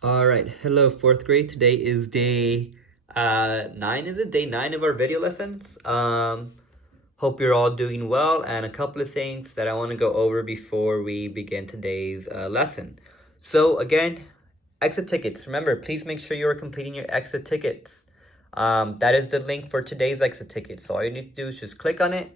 All right, hello fourth grade. Today is day 9. Is it day 9 of our video lessons? Hope you're all doing well, and a couple of things that I want to go over before we begin today's lesson. So again, exit tickets. Remember, please make sure you are completing your exit tickets. That is the link for today's exit ticket. So all you need to do is just click on it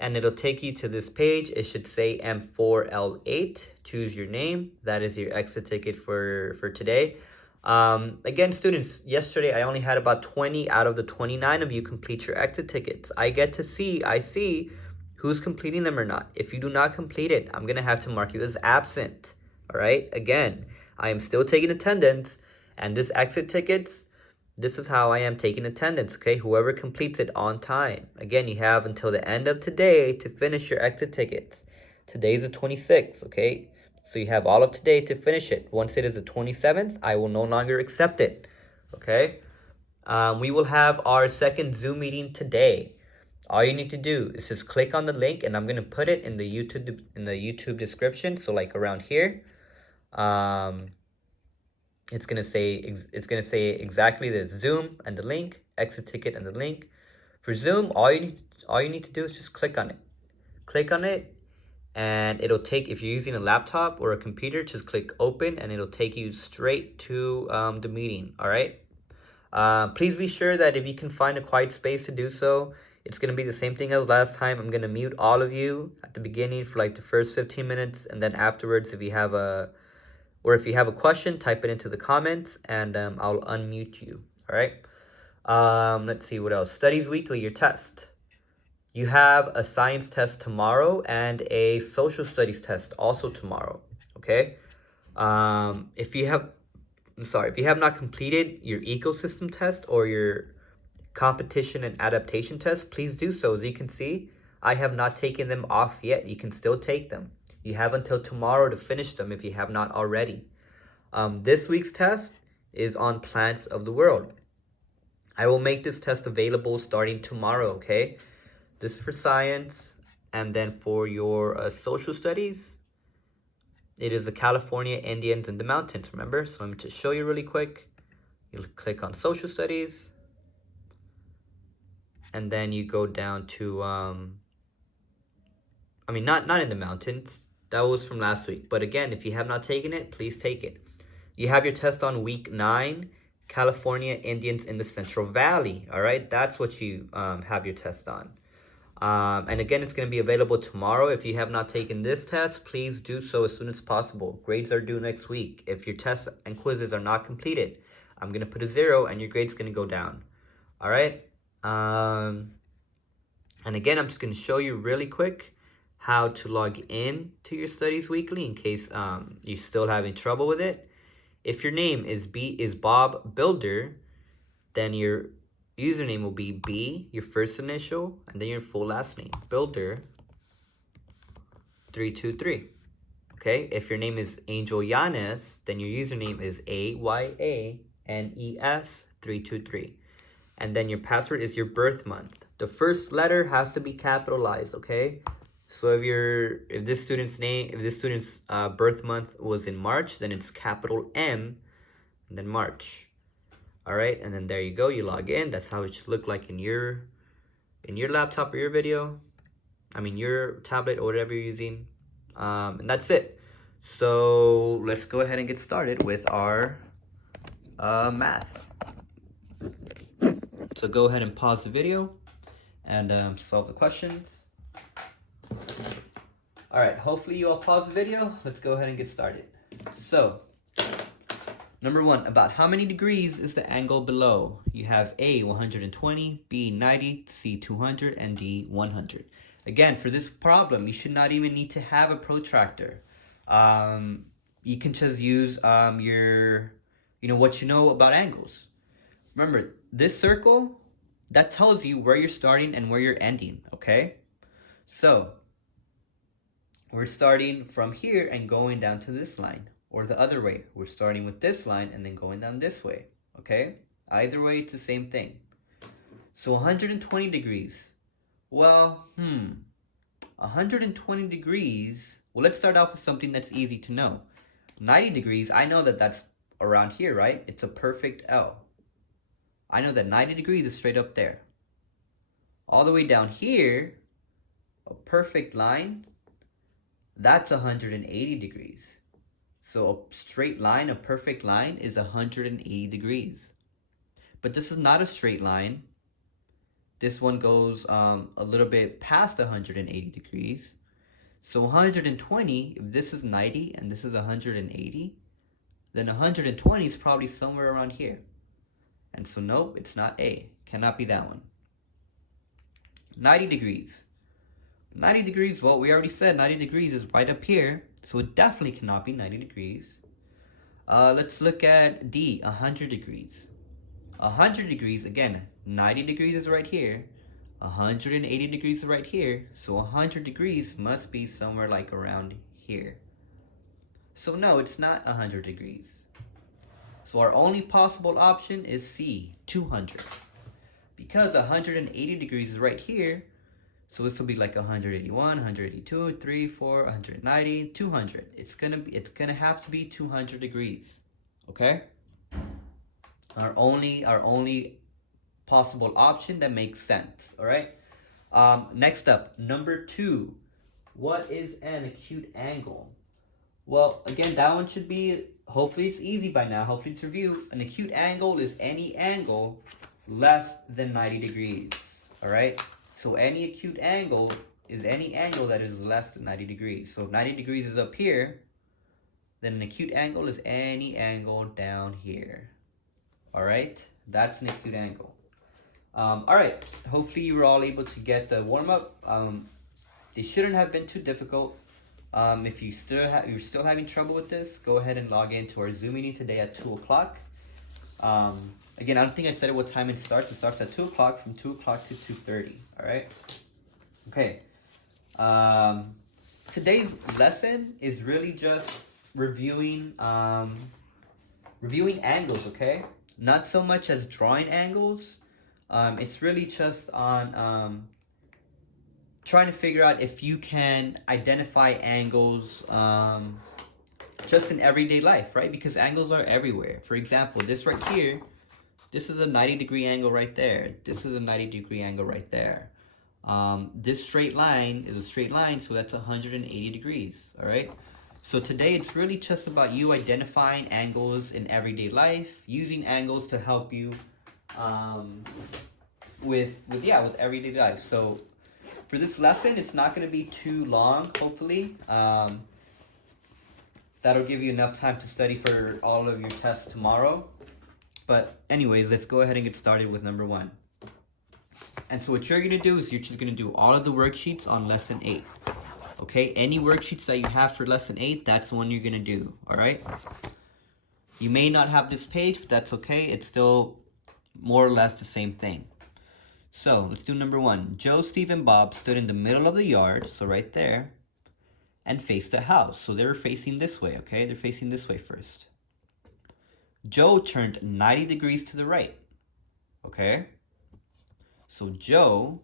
and it'll take you to this page. It should say M4L8. Choose your name. That is your exit ticket for today. Again, students, yesterday I only had about 20 out of the 29 of you complete your exit tickets. I see who's completing them or not. If you do not complete it, I'm going to have to mark you as absent. All right? Again, I am still taking attendance, and this exit tickets, this is how I am taking attendance, okay? Whoever completes it on time. Again, you have until the end of today to finish your exit tickets. Today's the 26th, okay? So you have all of today to finish it. Once it is the 27th, I will no longer accept it, okay? We will have our second Zoom meeting today. All you need to do is just click on the link, and I'm going to put it in the YouTube description, so like around here. It's gonna say exactly this: Zoom and the link, exit ticket and the link. For Zoom, all you need to do is just click on it. Click on it, and it'll take, if you're using a laptop or a computer, just click open, and it'll take you straight to the meeting. All right. Please be sure that if you can find a quiet space to do so, it's gonna be the same thing as last time. I'm gonna mute all of you at the beginning for like the first 15 minutes, and then afterwards, if you have a question, type it into the comments, and I'll unmute you. All right. Let's see what else. Studies weekly, your test. You have a science test tomorrow and a social studies test also tomorrow. Okay. If you have not completed your ecosystem test or your competition and adaptation test, please do so. As you can see, I have not taken them off yet. You can still take them. You have until tomorrow to finish them if you have not already. This week's test is on plants of the world. I will make this test available starting tomorrow, okay? This is for science, and then for your social studies, it is the California Indians in the mountains, remember? So let me just show you really quick. You'll click on social studies, and then you go down to, not in the mountains. That was from last week. But again, if you have not taken it, please take it. You have your test on week 9, California Indians in the Central Valley. All right, that's what you have your test on. And again, it's going to be available tomorrow. If you have not taken this test, please do so as soon as possible. Grades are due next week. If your tests and quizzes are not completed, I'm going to put a 0 and your grade's going to go down. All right. And again, I'm just going to show you really quick how to log in to your studies weekly in case you're still having trouble with it. If your name is Bob Builder, then your username will be B, your first initial, and then your full last name, Builder 323. Okay, if your name is Angel Yanes, then your username is AYANES 323. And then your password is your birth month. The first letter has to be capitalized, okay? So if this student's birth month was in March, then it's capital M and then March. All right, and then there you go, you log in. That's how it should look like in your laptop or your your tablet or whatever you're using. And that's it. So let's go ahead and get started with our math. So go ahead and pause the video and solve the questions. All right, hopefully you all pause the video. Let's go ahead and get started. So, number 1, about how many degrees is the angle below? You have A, 120, B, 90, C, 200, and D, 100. Again, for this problem, you should not even need to have a protractor. You can just use what you know about angles. Remember, this circle, that tells you where you're starting and where you're ending, okay? So, we're starting from here and going down to this line, or the other way. We're starting with this line and then going down this way, okay? Either way, it's the same thing. So 120 degrees. Well, 120 degrees. Well, let's start off with something that's easy to know. 90 degrees, I know that that's around here, right? It's a perfect L. I know that 90 degrees is straight up there. All the way down here, a perfect line, that's 180 degrees. So a straight line, a perfect line, is 180 degrees. But this is not a straight line. This one goes a little bit past 180 degrees. So 120, if this is 90 and this is 180, then 120 is probably somewhere around here. And so nope, it's not A. Cannot be that one. 90 degrees. 90 degrees, well, we already said 90 degrees is right up here. So it definitely cannot be 90 degrees. Let's look at D, 100 degrees. 100 degrees, again, 90 degrees is right here. 180 degrees is right here. So 100 degrees must be somewhere like around here. So no, it's not 100 degrees. So our only possible option is C, 200. Because 180 degrees is right here, so this will be like 181, 182, 3, 4, 190, 200. It's gonna have to be 200 degrees. Okay? Our only possible option that makes sense. All right? Next up, number 2. What is an acute angle? Well, again, that one should be, hopefully it's easy by now. Hopefully it's review. An acute angle is any angle less than 90 degrees. All right? So any acute angle is any angle that is less than 90 degrees. So if 90 degrees is up here, then an acute angle is any angle down here. All right? That's an acute angle. All right. Hopefully you were all able to get the warm-up. They shouldn't have been too difficult. If you're still having trouble with this, go ahead and log into our Zoom meeting today at 2 o'clock. Again, I don't think I said what time it starts. It starts at 2 o'clock, from 2 o'clock to 2:30. All right? Okay. Today's lesson is really just reviewing angles, okay? Not so much as drawing angles. It's really just on trying to figure out if you can identify angles just in everyday life, right? Because angles are everywhere. For example, this right here, this is a 90-degree angle right there. This is a 90-degree angle right there. This straight line is a straight line, so that's 180 degrees, all right? So today it's really just about you identifying angles in everyday life, using angles to help you with everyday life. So for this lesson, it's not going to be too long, hopefully. That'll give you enough time to study for all of your tests tomorrow. But anyways, let's go ahead and get started with number 1. And so what you're going to do is you're just going to do all of the worksheets on lesson 8. Okay, any worksheets that you have for lesson 8, that's the one you're going to do, all right? You may not have this page, but that's okay. It's still more or less the same thing. So let's do number 1. Joe, Steve, and Bob stood in the middle of the yard, so right there, and faced a house. So they were facing this way, okay? They're facing this way first. Joe turned 90 degrees to the right, okay? So Joe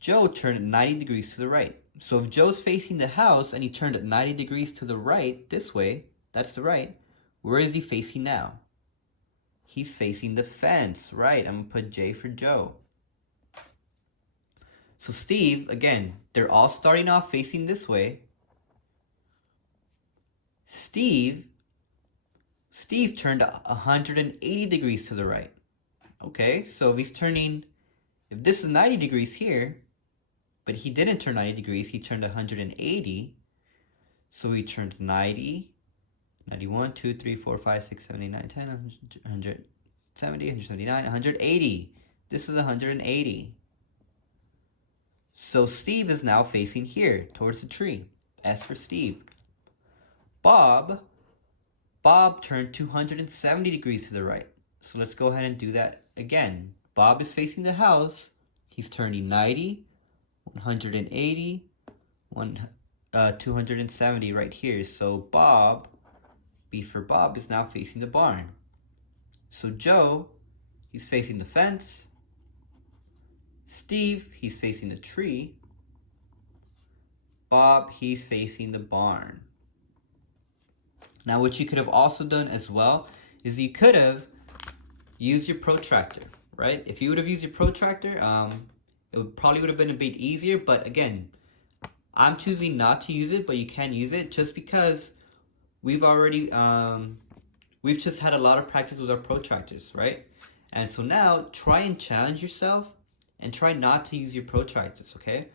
turned 90 degrees to the right. So if Joe's facing the house and he turned 90 degrees to the right, this way, that's the right, where is he facing now? He's facing the fence, right? I'm going to put J for Joe. So Steve, again, they're all starting off facing this way. Steve turned 180 degrees to the right. Okay, so if this is 90 degrees here, but he didn't turn 90 degrees, he turned 180. So he turned 90, 91, 2, 3, 4, 5, 6, 7, 8, 9, 10, 170, 179, 180. This is 180. So Steve is now facing here, towards the tree. S for Steve. Bob turned 270 degrees to the right. So let's go ahead and do that again. Bob is facing the house. He's turning 90, 180, 270 right here. So Bob, B for Bob, is now facing the barn. So Joe, he's facing the fence. Steve, he's facing the tree. Bob, he's facing the barn. Now, what you could have also done as well is you could have used your protractor, right? If you would have used your protractor, probably would have been a bit easier. But again, I'm choosing not to use it, but you can use it just because we've already, we've just had a lot of practice with our protractors, right? And so now try and challenge yourself and try not to use your protractors, okay?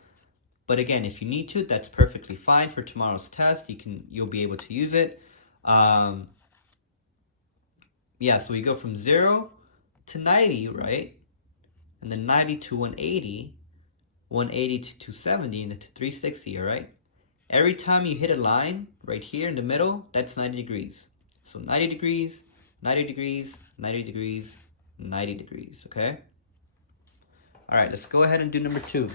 But again, if you need to, that's perfectly fine. For tomorrow's test, you'll be able to use it. Yeah, so we go from 0 to 90, right? And then 90 to 180, 180 to 270, and then to 360, all right? Every time you hit a line right here in the middle, that's 90 degrees. So 90 degrees, 90 degrees, 90 degrees, 90 degrees, okay? All right, let's go ahead and do number 2.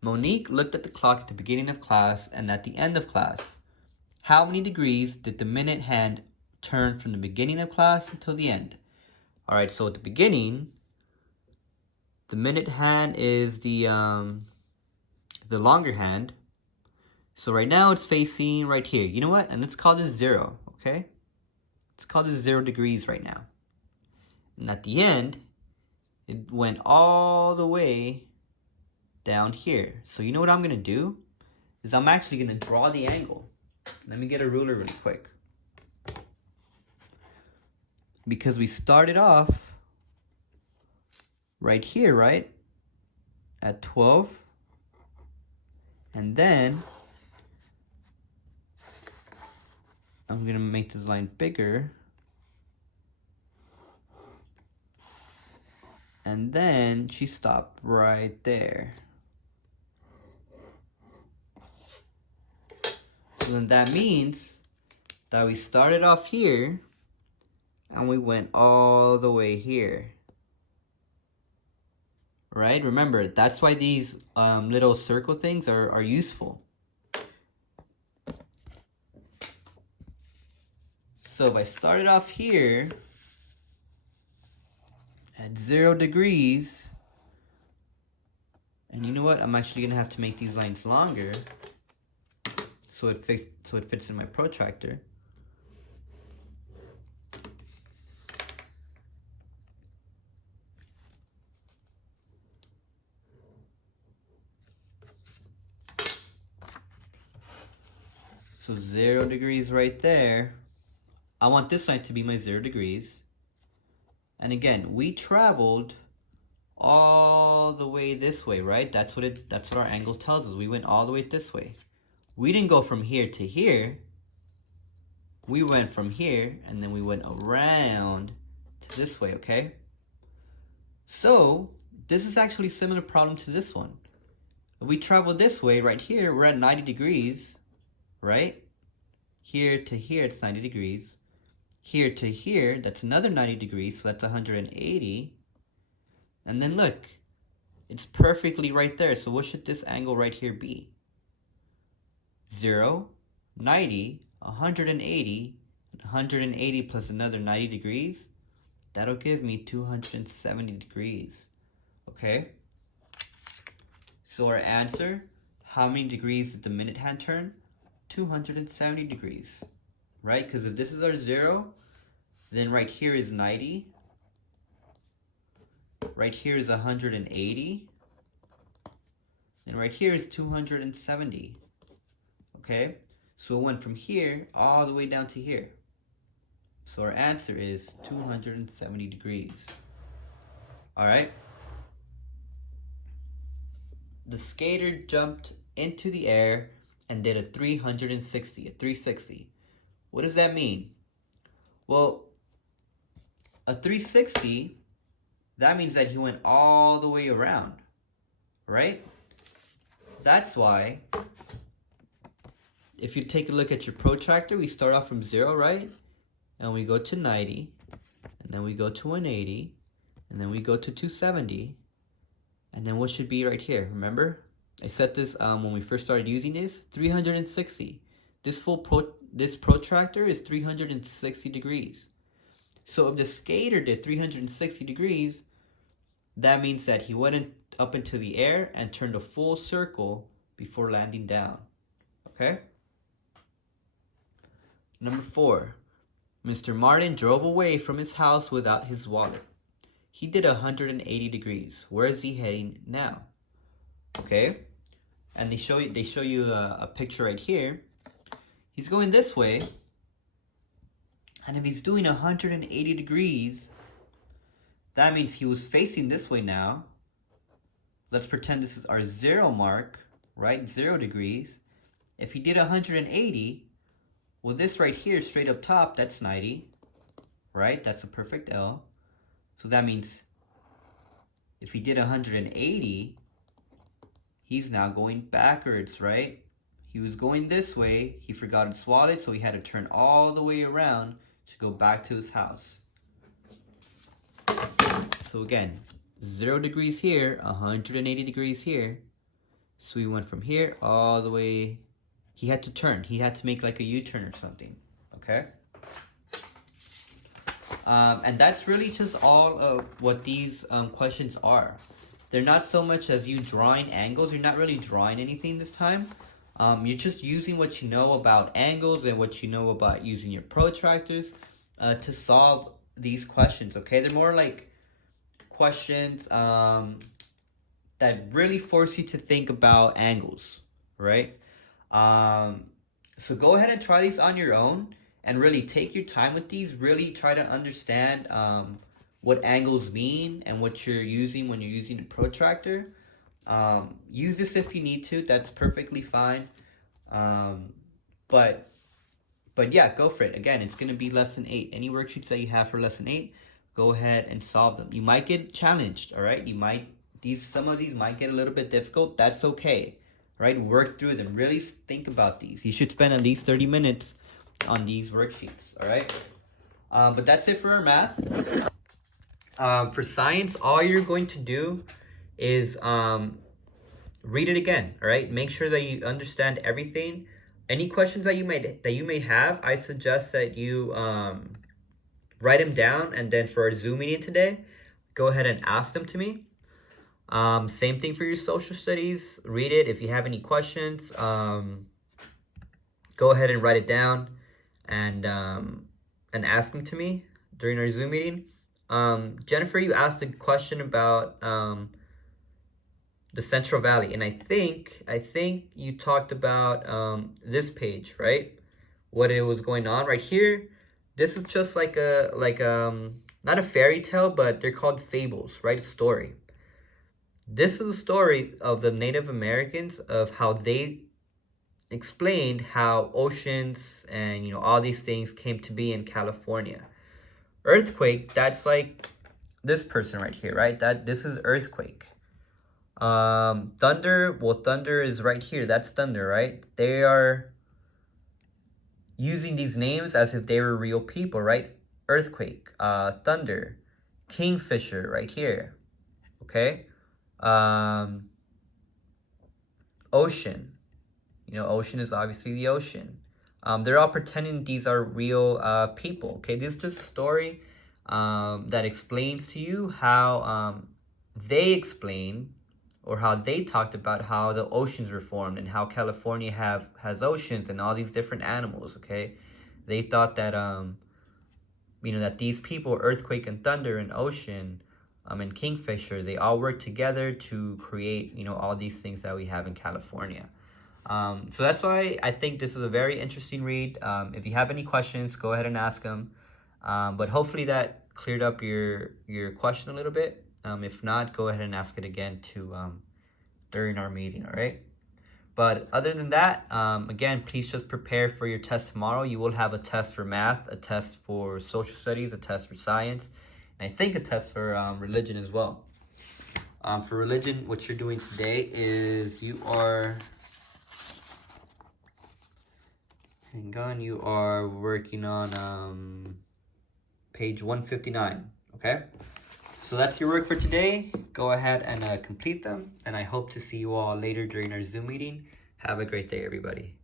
Monique looked at the clock at the beginning of class and at the end of class. How many degrees did the minute hand turn from the beginning of class until the end? All right, so at the beginning, the minute hand is the longer hand. So right now it's facing right here. You know what? And let's call this 0, okay? Let's call this 0 degrees right now. And at the end, it went all the way down here. So you know what I'm gonna do? Is I'm actually gonna draw the angle. Let me get a ruler really quick. Because we started off right here, right? At 12. And then I'm gonna make this line bigger. And then she stopped right there. So then that means that we started off here and we went all the way here. Right? Remember, that's why these little circle things are useful. So if I started off here at 0 degrees, and you know what? I'm actually gonna have to make these lines longer so it fits in my protractor. So 0 degrees right there. I want this line to be my 0 degrees. And again, we traveled all the way this way, right? That's what our angle tells us. We went all the way this way. We didn't go from here to here. We went from here and then we went around to this way, okay? So this is actually a similar problem to this one. If we travel this way right here, we're at 90 degrees, right? Here to here, it's 90 degrees. Here to here, that's another 90 degrees, so that's 180. And then look, it's perfectly right there. So what should this angle right here be? 0, 90, 180, 180 plus another 90 degrees. That'll give me 270 degrees, okay? So our answer, how many degrees did the minute hand turn? 270 degrees, right? Because if this is our 0, then right here is 90. Right here is 180. And right here is 270. Okay? So it went from here all the way down to here. So our answer is 270 degrees. All right? The skater jumped into the air and did a 360. What does that mean? Well, a 360, that means that he went all the way around, right? That's why, if you take a look at your protractor, we start off from 0, right? And we go to 90, and then we go to 180, and then we go to 270, and then what should be right here? Remember? I set this when we first started using this, 360. This protractor is 360 degrees. So if the skater did 360 degrees, that means that he went up into the air and turned a full circle before landing down. Okay? Number 4. Mr. Martin drove away from his house without his wallet. He did 180 degrees. Where is he heading now? Okay. And they show you a picture right here. He's going this way. And if he's doing 180 degrees, that means he was facing this way now. Let's pretend this is our 0 mark, right? 0 degrees. If he did 180, well, this right here, straight up top, that's 90, right? That's a perfect L. So that means if he did 180, he's now going backwards, right? He was going this way. He forgot his wallet, so he had to turn all the way around to go back to his house. So again, 0 degrees here, 180 degrees here. So he went from here all the way. He had to turn. He had to make like a U-turn or something, okay? And that's really just all of what these questions are. They're not so much as you drawing angles. You're not really drawing anything this time. You're just using what you know about angles and what you know about using your protractors to solve these questions, okay? They're more like questions that really force you to think about angles, right? So go ahead and try these on your own and really take your time with these. Really try to understand what angles mean and what you're using when you're using a protractor. Use this if you need to. That's perfectly fine. But yeah, go for it. Again, it's going to be lesson 8. Any worksheets that you have for lesson 8, go ahead and solve them. You might get challenged, all right? Some of these might get a little bit difficult. That's okay, right? Work through them. Really think about these. You should spend at least 30 minutes on these worksheets, all right? But that's it for our math. For science, all you're going to do is read it again, all right? Make sure that you understand everything. Any questions that you may have, I suggest that you write them down, and then for our Zoom meeting today, go ahead and ask them to me. Same thing for your social studies. Read it. If you have any questions, go ahead and write it down and ask them to me during our Zoom meeting. Jennifer, you asked a question about the Central Valley, and I think you talked about this page, right? What it was going on right here. This is just like not a fairy tale, but they're called fables, right? A story. This is a story of the Native Americans, of how they explained how oceans and all these things came to be in California. Earthquake, that's like this person right here, right? This is earthquake. Thunder, well, thunder is right here. That's thunder, right? They are using these names as if they were real people, right? Earthquake, thunder, kingfisher right here, okay? Ocean, ocean is obviously the ocean. They're all pretending these are real people, okay? This is just a story that explains to you how they explain, or how they talked about how the oceans were formed and how California has oceans and all these different animals, okay? They thought that, that these people, earthquake and thunder and ocean and kingfisher, they all work together to create, all these things that we have in California. So that's why I think this is a very interesting read. If you have any questions, go ahead and ask them. But hopefully that cleared up your question a little bit. If not, go ahead and ask it again during our meeting, all right? But other than that, again, please just prepare for your test tomorrow. You will have a test for math, a test for social studies, a test for science, and I think a test for religion as well. For religion, what you're doing today is you are working on page 159, okay? So that's your work for today. Go ahead and complete them. And I hope to see you all later during our Zoom meeting. Have a great day, everybody.